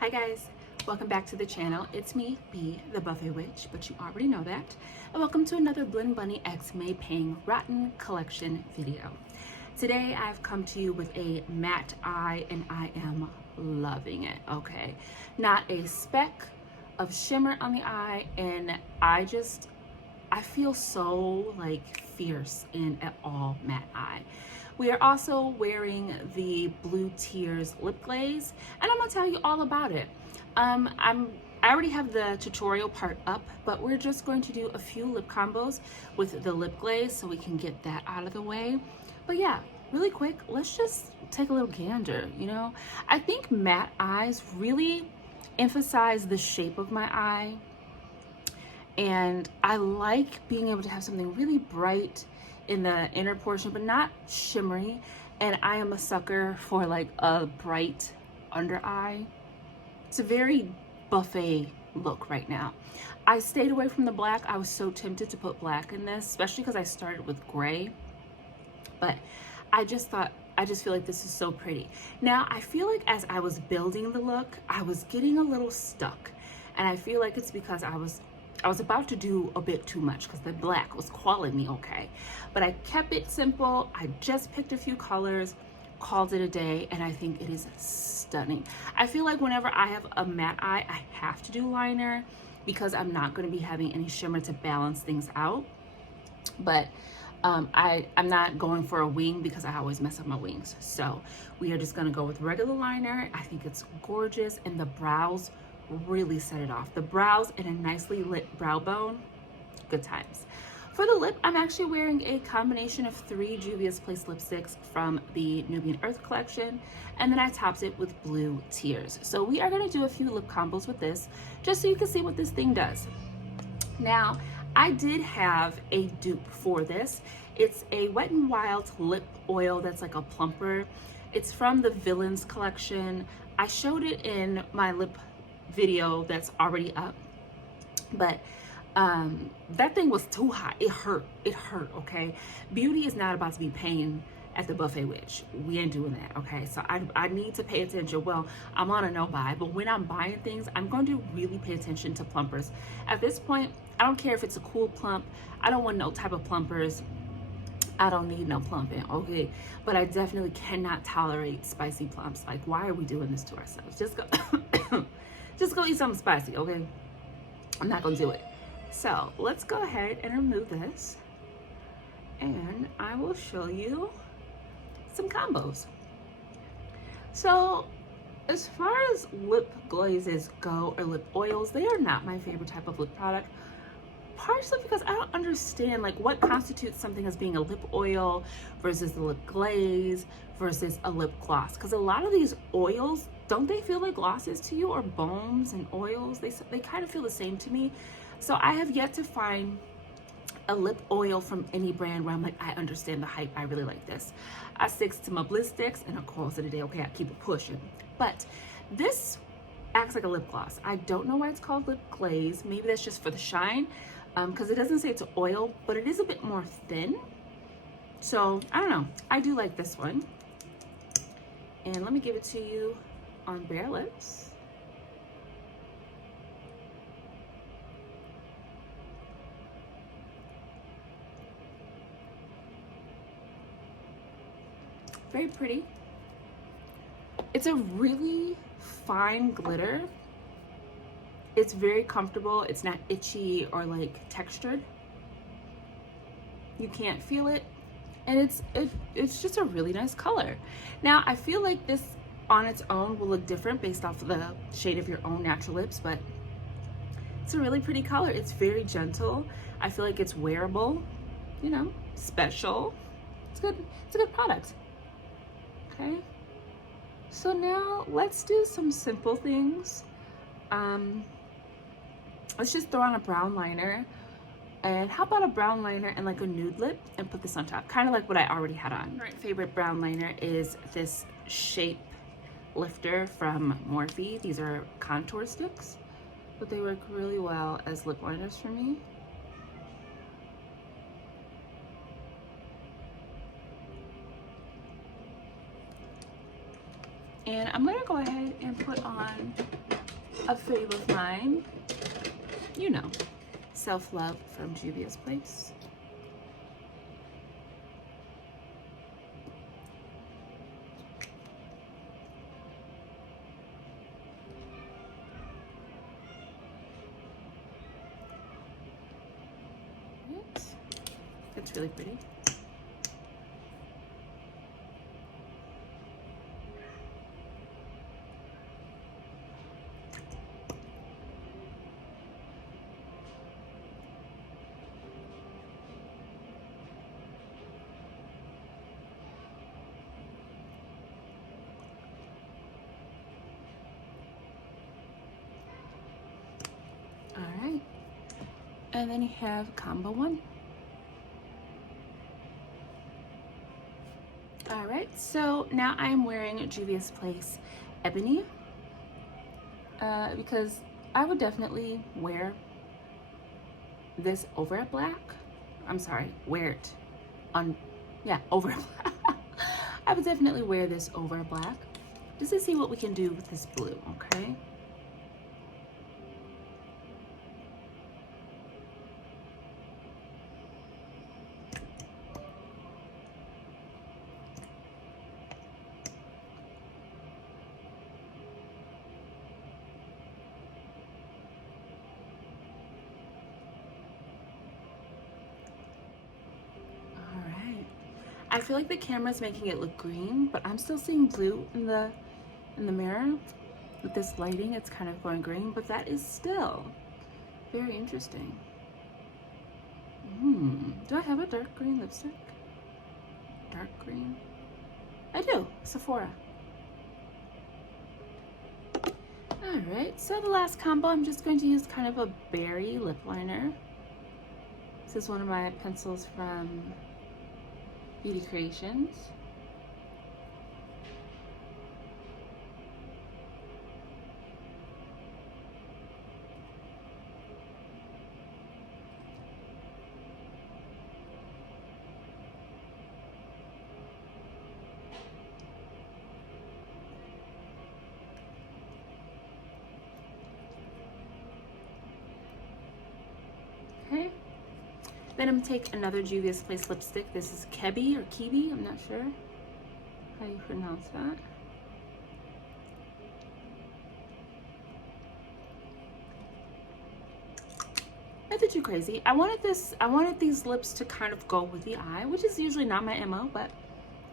Hi guys, welcome back to the channel. It's me, B, the Buffet Witch, but you already know that. And welcome to another Blend Bunny X May Pang Rotten Collection video. Today I've come to you with a matte eye and I am loving it, okay? Not a speck of shimmer on the eye, and I feel so like fierce in an all matte eye. We are also wearing the Blue Tears lip glaze, and I'm gonna tell you all about it. I already have the tutorial part up, but we're just going to do a few lip combos with the lip glaze so we can get that out of the way. But yeah, really quick, let's just take a little gander, you know? I think matte eyes really emphasize the shape of my eye, and I like being able to have something really bright in the inner portion but not shimmery, and I am a sucker for like a bright under eye. It's a very buffet look right now. I stayed away from the black. I was so tempted to put black in this, especially because I started with gray, but I just feel like this is so pretty. Now I feel like as I was building the look, I was getting a little stuck, and I feel like it's because I was about to do a bit too much because the black was calling me, okay? But I kept it simple. I just picked a few colors, called it a day, and I think it is stunning. I feel like whenever I have a matte eye, I have to do liner because I'm not going to be having any shimmer to balance things out. But I'm not going for a wing because I always mess up my wings. So we are just going to go with regular liner. I think it's gorgeous, and the brows really set it off. The brows and a nicely lit brow bone, good times. For the lip, I'm actually wearing a combination of 3 Juvia's Place lipsticks from the Nubian Earth collection, and then I topped it with Blue Tears. So we are going to do a few lip combos with this, just so you can see what this thing does. Now, I did have a dupe for this. It's a Wet n Wild lip oil that's like a plumper. It's from the Villains collection. I showed it in my lip video that's already up, but that thing was too hot. It hurt, okay? Beauty is not about to be paying at the Buffet Witch. We ain't doing that, okay? So I need to pay attention. Well, I'm on a no buy, but when I'm buying things, I'm going to really pay attention to plumpers. At this point, I don't care if it's a cool plump. I don't want no type of plumpers. I don't need no plumping, okay? But I definitely cannot tolerate spicy plumps. Like, why are we doing this to ourselves? Just go eat something spicy, okay? I'm not gonna do it. So let's go ahead and remove this, and I will show you some combos. So as far as lip glazes go, or lip oils, they are not my favorite type of lip product, partially because I don't understand like what constitutes something as being a lip oil versus the lip glaze versus a lip gloss, because a lot of these oils, don't they feel like glosses to you, or balms and oils? They kind of feel the same to me. So I have yet to find a lip oil from any brand where I'm like, I understand the hype, I really like this. I stick to my Bliss sticks and I call it a day, okay? I keep it pushing. But this acts like a lip gloss. I don't know why it's called lip glaze. Maybe that's just for the shine, because it doesn't say it's an oil, but it is a bit more thin. So I don't know. I do like this one. And let me give it to you on bare lips. Very pretty. It's a really fine glitter. It's very comfortable. It's not itchy or like textured. You can't feel it. And it's just a really nice color. Now, I feel like this on its own will look different based off of the shade of your own natural lips, but it's a really pretty color. It's very gentle. I feel like it's wearable, you know, special. It's good. It's a good product. Okay. So now let's do some simple things. Let's just throw on a brown liner. And how about a brown liner and like a nude lip, and put this on top, kind of like what I already had on. My favorite brown liner is this Shape Lifter from Morphe. These are contour sticks, but they work really well as lip liners for me. And I'm gonna go ahead and put on a fave of mine, you know, Self Love from Juvia's Place. It's really pretty. All right, and then you have combo one. All right, so now I am wearing Juvia's Place Ebony because I would definitely wear this over a black. I'm sorry, wear it on, yeah, over black. I would definitely wear this over black just to see what we can do with this blue, okay? I feel like the camera's making it look green, but I'm still seeing blue in the mirror. With this lighting, it's kind of going green, but that is still very interesting. Do I have a dark green lipstick? Dark green? I do, Sephora. All right, so the last combo, I'm just going to use kind of a berry lip liner. This is one of my pencils from Beauty Creations. Okay. Then I'm gonna take another Juvia's Place lipstick. This is Kebi or Kibi, I'm not sure how you pronounce that. Nothing too crazy. I wanted these lips to kind of go with the eye, which is usually not my MO, but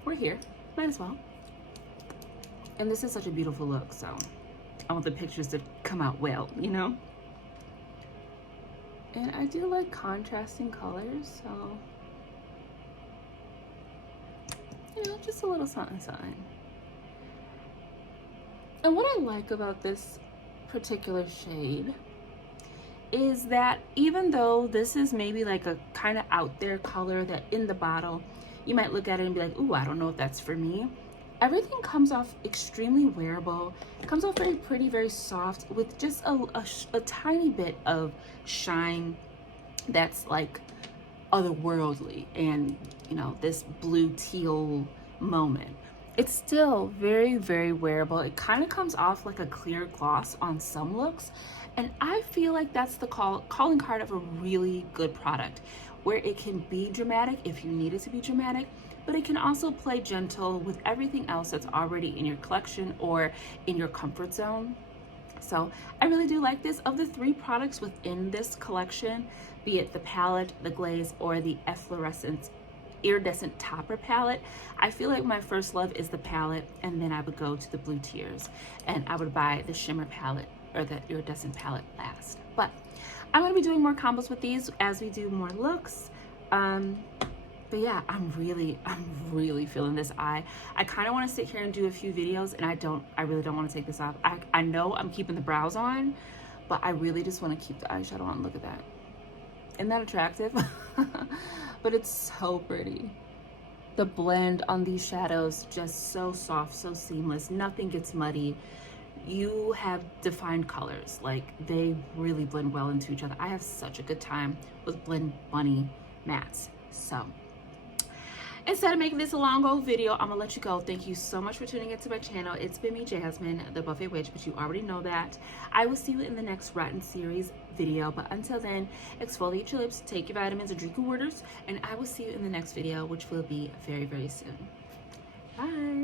we're here. Might as well. And this is such a beautiful look, so I want the pictures to come out well, you know? And I do like contrasting colors, so, you know, just a little something, something. And what I like about this particular shade is that even though this is maybe like a kind of out there color that in the bottle, you might look at it and be like, ooh, I don't know if that's for me. Everything comes off extremely wearable. It comes off very pretty, very soft, with just a tiny bit of shine that's like otherworldly, and you know, this blue teal moment. It's still very, very wearable. It kind of comes off like a clear gloss on some looks, and I feel like that's the calling card of a really good product, where it can be dramatic if you need it to be dramatic, but it can also play gentle with everything else that's already in your collection or in your comfort zone. So I really do like this. Of the 3 products within this collection, be it the palette, the glaze, or the efflorescent iridescent topper palette, I feel like my first love is the palette, and then I would go to the Blue Tears, and I would buy the shimmer palette or the iridescent palette last. But I'm going to be doing more combos with these as we do more looks. But yeah, I'm really feeling this eye. I kind of want to sit here and do a few videos, and I really don't want to take this off. I know I'm keeping the brows on, but I really just want to keep the eyeshadow on. Look at that. Isn't that attractive? But it's so pretty. The blend on these shadows, just so soft, so seamless. Nothing gets muddy. You have defined colors. Like, they really blend well into each other. I have such a good time with Blend Bunny mattes. So instead of making this a long old video, I'm gonna let you go. Thank you so much for tuning into my channel. It's been me, Jasmine, the Buffet Witch, but you already know that. I will see you in the next Rotten Series video, but until then, exfoliate your lips, take your vitamins, and drink your waters, and I will see you in the next video, which will be very, very soon. Bye.